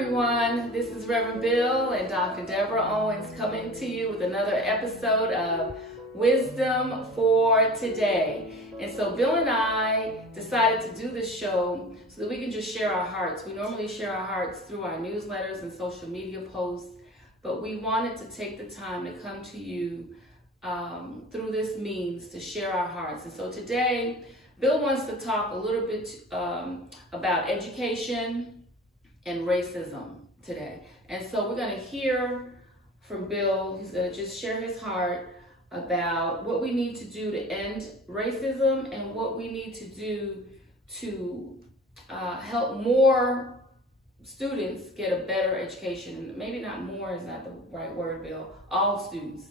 everyone. This is Reverend Bill and Dr. Deborah Owens coming to you with another episode of Wisdom for Today. And so Bill and I decided to do this show so that we can just share our hearts. We normally share our hearts through our newsletters and social media posts, but we wanted to take the time to come to you through this means to share our hearts. And so today, Bill wants to talk a little bit about education and racism today. And so we're going to hear from Bill. He's going to just share his heart about what we need to do to end racism and what we need to do to help more students get a better education. Maybe not more is not the right word, Bill. All students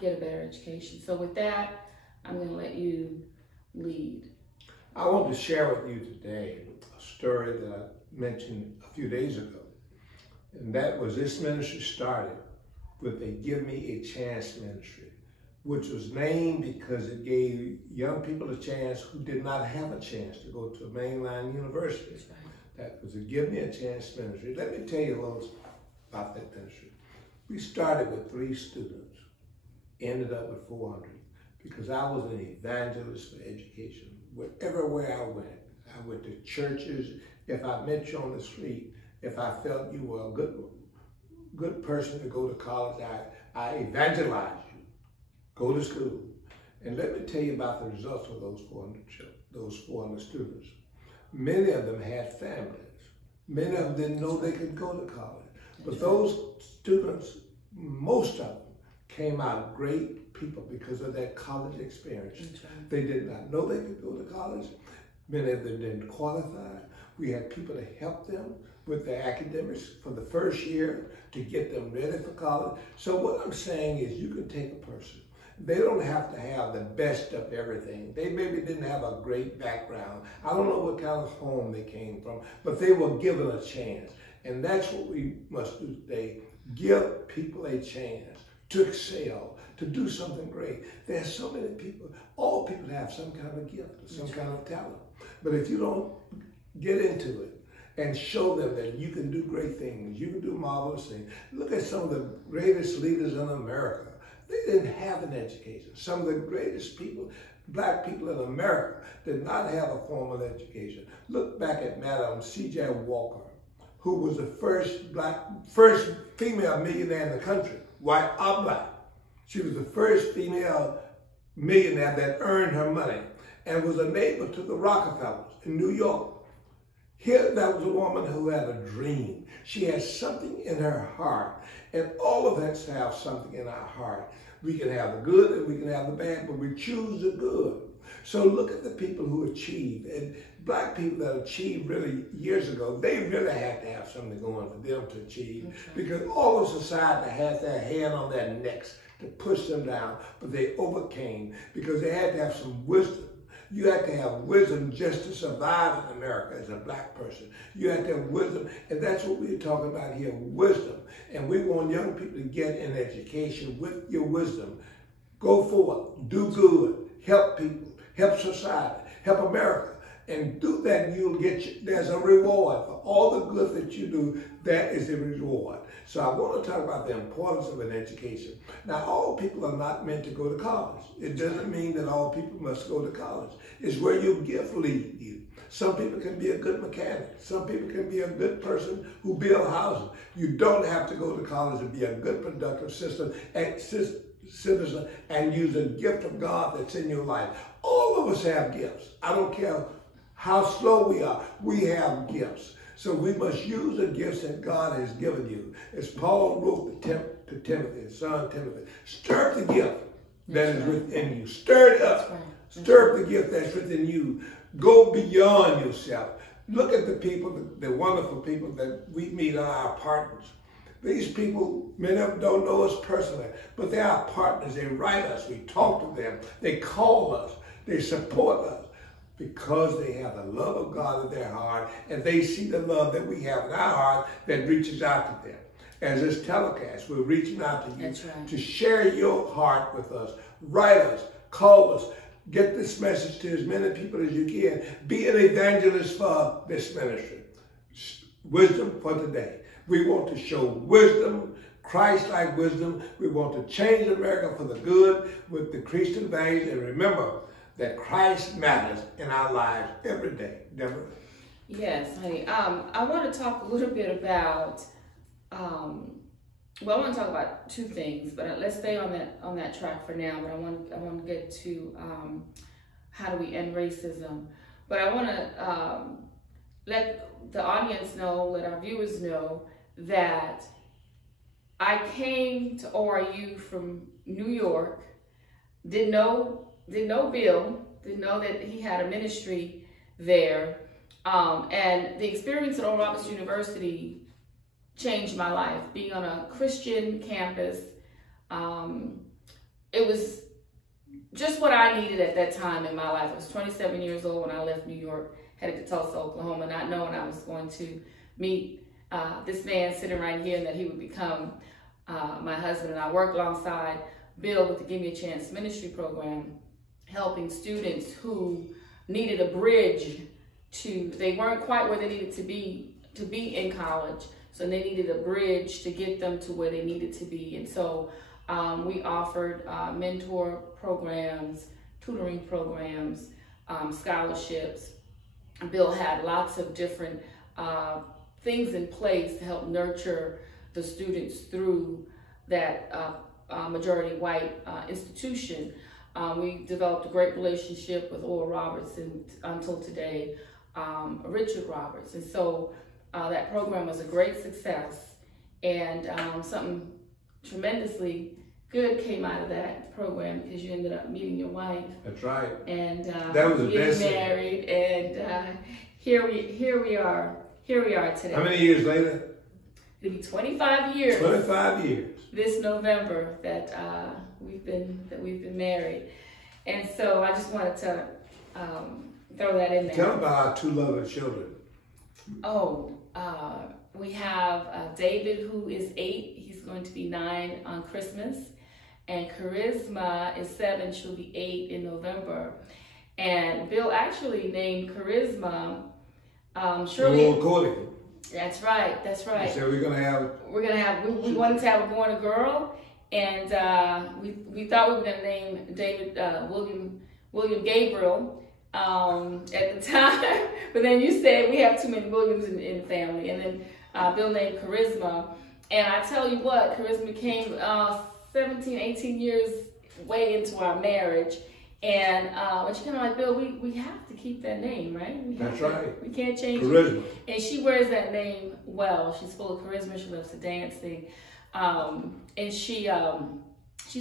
get a better education. So with that, I'm going to let you lead. I want to share with you today a story that I mentioned a few days ago. And that was this ministry started with a Give Me a Chance ministry, which was named because it gave young people a chance who did not have a chance to go to a mainline university. Right. That was a Give Me a Chance ministry. Let me tell you a little about that ministry. We started with 3 students, ended up with 400, because I was an evangelist for education. Everywhere I went to churches. If I met you on the street, if I felt you were a good person to go to college, I evangelized you. Go to school. And let me tell you about the results of those 400 students. Many of them had families. Many of them didn't know they could go to college. But those students, most of them, came out great people because of their college experience. They did not know they could go to college. Many of them didn't qualify. We had people to help them with their academics for the first year to get them ready for college. So what I'm saying is you can take a person. They don't have to have the best of everything. They maybe didn't have a great background. I don't know what kind of home they came from, but they were given a chance. And that's what we must do today. Give people a chance to excel, to do something great. There's so many people. All people have some kind of gift, some kind of talent. But if you don't get into it and show them that you can do great things, you can do marvelous things. Look at some of the greatest leaders in America. They didn't have an education. Some of the greatest people, black people in America, did not have a formal education. Look back at Madam C.J. Walker, who was the first female millionaire in the country, white or black. She was the first female millionaire that earned her money and was a neighbor to the Rockefellers in New York. Here, that was a woman who had a dream. She had something in her heart, and all of us have something in our heart. We can have the good and we can have the bad, but we choose the good. So look at the people who achieved, and black people that achieved really years ago, they really had to have something going for them to achieve, because all of society has their hand on their necks to push them down, but they overcame because they had to have some wisdom. You have to have wisdom just to survive in America as a black person. You have to have wisdom, and that's what we're talking about here, wisdom. And we want young people to get an education with your wisdom. Go forward, do good, help people, help society, help America. And do that, and you'll get, there's a reward for all the good that you do. That is the reward. So I want to talk about the importance of an education. Now, all people are not meant to go to college. It doesn't mean that all people must go to college. It's where your gift leads you. Some people can be a good mechanic. Some people can be a good person who builds houses. You don't have to go to college to be a good, productive citizen and use the gift of God that's in your life. All of us have gifts. I don't care how slow we are, we have gifts. So we must use the gifts that God has given you. As Paul wrote to Timothy, his son Timothy, stir up the gift that is within you. Stir it up. Stir up the gift that's within you. Go beyond yourself. Look at the people, the wonderful people that we meet are our partners. These people, many of them don't know us personally, but they are our partners. They write us, we talk to them, they call us, they support us, because they have the love of God in their heart, and they see the love that we have in our heart that reaches out to them. As this telecast, we're reaching out to you to share your heart with us. Write us, call us, get this message to as many people as you can. Be an evangelist for this ministry. wisdom for today. We want to show wisdom, Christ-like wisdom. We want to change America for the good with the Christian values. And remember that Christ matters in our lives every day. Deborah? Yes, honey. I want to talk a little bit about, well, I want to talk about two things, but let's stay on that track for now. But I want to get to how do we end racism. But I want to let the audience know, let our viewers know that I came to ORU from New York. Didn't know Bill. Didn't know that he had a ministry there. And the experience at Oral Roberts University changed my life. Being on a Christian campus, it was just what I needed at that time in my life. I was 27 years old when I left New York, headed to Tulsa, Oklahoma, not knowing I was going to meet this man sitting right here and that he would become my husband. And I worked alongside Bill with the Give Me a Chance ministry program, helping students who needed a bridge they weren't quite where they needed to be in college. So they needed a bridge to get them to where they needed to be. And so we offered mentor programs, tutoring programs, scholarships. Bill had lots of different things in place to help nurture the students through that majority white institution. We developed a great relationship with Oral Roberts and until today, Richard Roberts. And so that program was a great success, and something tremendously good came out of that program because you ended up meeting your wife. That's right. And that was the getting best married, and here we are today. How many years later? It'll be 25 years. 25 years. This November that we've been married, and so I just wanted to throw that in there. Tell about our two lovely children. Oh, we have David, who is 8. He's going to be 9 on Christmas. And Charisma is 7. She'll be 8 in November. And Bill actually named Charisma Shirley. Little Cordy. That's right. That's right. So we wanted to have a boy and a girl, and we thought we were going to name David William Gabriel at the time, but then you said we have too many Williams in the family, and then Bill named Charisma. And I tell you what, Charisma came 17, 18 years way into our marriage. And when she came out, like, Bill, we have to keep that name, right? That's right. We can't change Charisma. it. And she wears that name well. She's full of charisma. She loves to dancing. And she's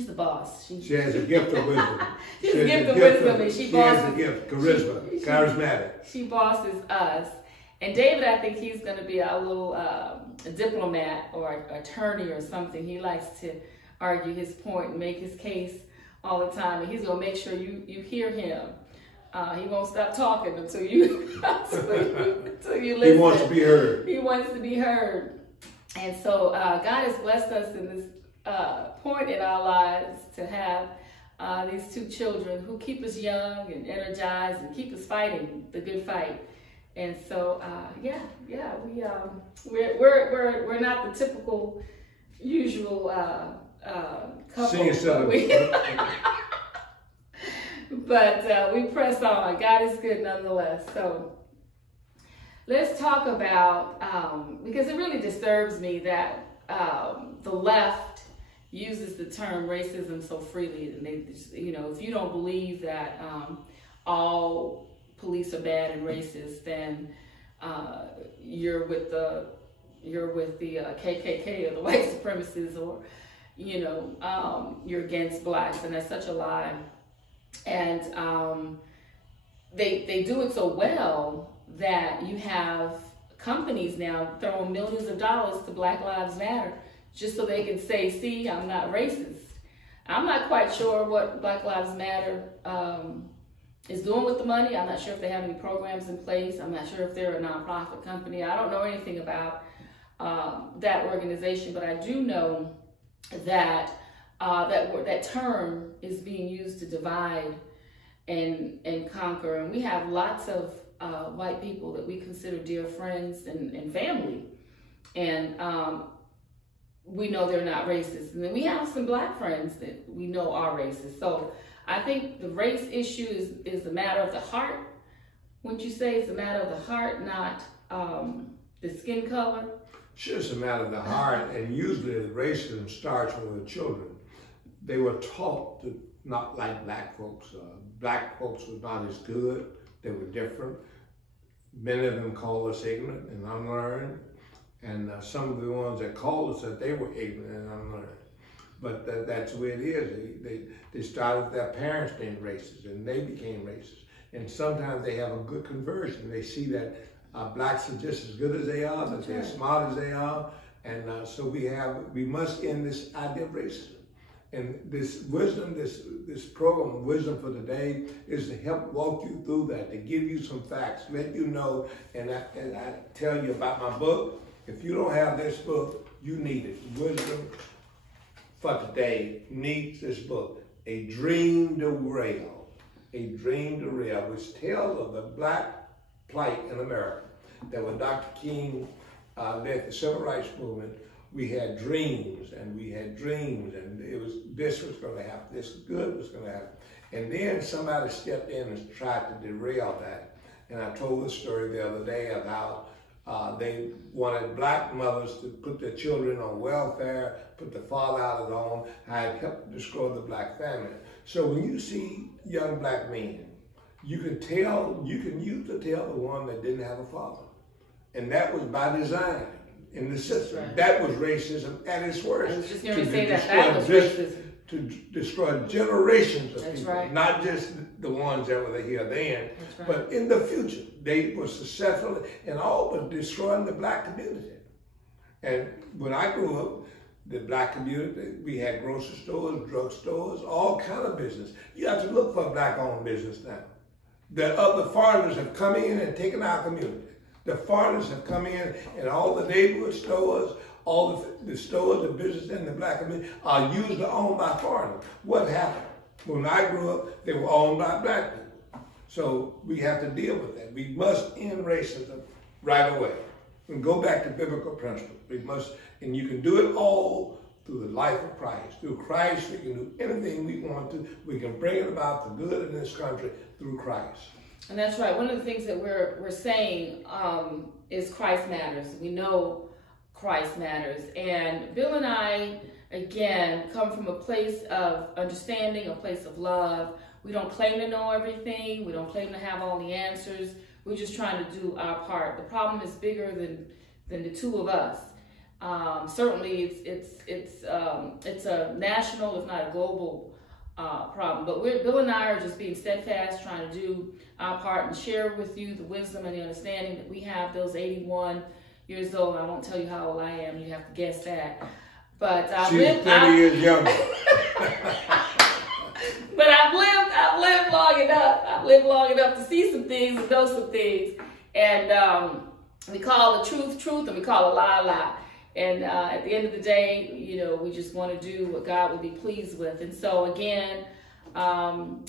the boss. She has a gift of wisdom. She has a gift of wisdom, and she has a gift, charisma, charismatic. She bosses us. And David, I think he's going to be a little diplomat or attorney or something. He likes to argue his point and make his case all the time, and he's gonna make sure you hear him. He won't stop talking until you until you listen. He wants to be heard. He wants to be heard. And so God has blessed us in this point in our lives to have these two children who keep us young and energized and keep us fighting the good fight. And so we're not the typical usual couple. But we press on. God is good nonetheless. So let's talk about, because it really disturbs me that the left uses the term racism so freely. And they, if you don't believe that all police are bad and racist, then you're with the KKK or the white supremacists, or you're against blacks, and that's such a lie. And they do it so well that you have companies now throwing millions of dollars to Black Lives Matter just so they can say, see, I'm not racist. I'm not quite sure what Black Lives Matter is doing with the money. I'm not sure if they have any programs in place. I'm not sure if they're a nonprofit company. I don't know anything about that organization, but I do know that that term is being used to divide and conquer. And we have lots of white people that we consider dear friends and family. And we know they're not racist. And then we have some black friends that we know are racist. So I think the race issue is a matter of the heart. Wouldn't you say it's a matter of the heart, not the skin color? Sure, it's a matter of the heart, and usually racism starts with the children. They were taught to not like black folks. Black folks were not as good. They were different. Many of them called us ignorant and unlearned, and some of the ones that called us that they were ignorant and unlearned. But that's the way it is. They started with their parents being racist, and they became racist. And sometimes they have a good conversion. They see that blacks are just as good as they are, that they're smart as they are, and so we must end this idea of racism. And this wisdom, this program, Wisdom for Today, is to help walk you through that, to give you some facts, let you know, and I tell you about my book. If you don't have this book, you need it. Wisdom for Today needs this book, A Dream Derailed, A Dream Derailed, which tells of the black plight in America. That when Dr. King led the Civil Rights Movement, we had dreams, and it was this was going to happen, this good was going to happen. And then somebody stepped in and tried to derail that. And I told the story the other day of how they wanted black mothers to put their children on welfare, put the father out of the home, how it helped destroy the black family. So when you see young black men, you can use to tell the one that didn't have a father. And that was by design in the system. Right. That was racism at its worst. I was just going to say that was racism. To destroy generations of people, right. Not just the ones that were here then, right. But in the future, they were successful in all but destroying the black community. And when I grew up, the black community, we had grocery stores, drug stores, all kind of business. You have to look for a black-owned business now. The other foreigners have come in and taken our community. The foreigners have come in and all the neighborhood stores, all the stores, the business in the black community are usually owned by foreigners. What happened? When I grew up, they were owned by black people. So we have to deal with that. We must end racism right away and go back to biblical principles. We must, and you can do it all through the life of Christ. Through Christ, we can do anything we want to. We can bring it about for good in this country through Christ. And that's right. One of the things that we're saying is Christ matters. We know Christ matters. And Bill and I, again, come from a place of understanding, a place of love. We don't claim to know everything. We don't claim to have all the answers. We're just trying to do our part. The problem is bigger than the two of us. Certainly, it's a national, if not a global problem. But Bill and I are just being steadfast, trying to do our part and share with you the wisdom and the understanding that we have. Those 81 years old. I won't tell you how old I am. You have to guess that. But I've lived 30 years younger. But I've lived long enough. I've lived long enough to see some things and know some things. And we call the truth truth, and we call a lie lie. And at the end of the day, you know, we just want to do what God will be pleased with. And so again,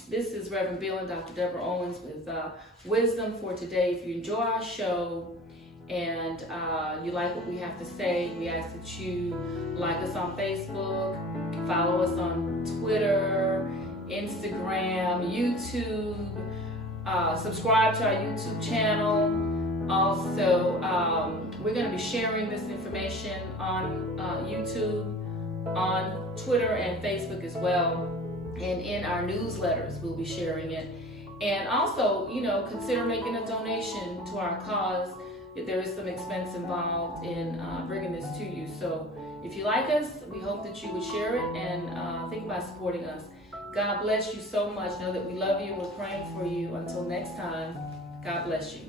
this is Reverend Bill and Dr. Deborah Owens with Wisdom for Today. If you enjoy our show and you like what we have to say, we ask that you like us on Facebook, follow us on Twitter, Instagram, YouTube, subscribe to our YouTube channel. Also, we're going to be sharing this information on YouTube, on Twitter and Facebook as well. And in our newsletters, we'll be sharing it. And also, you know, consider making a donation to our cause if there is some expense involved in bringing this to you. So if you like us, we hope that you would share it and think about supporting us. God bless you so much. Know that we love you and we're praying for you. Until next time, God bless you.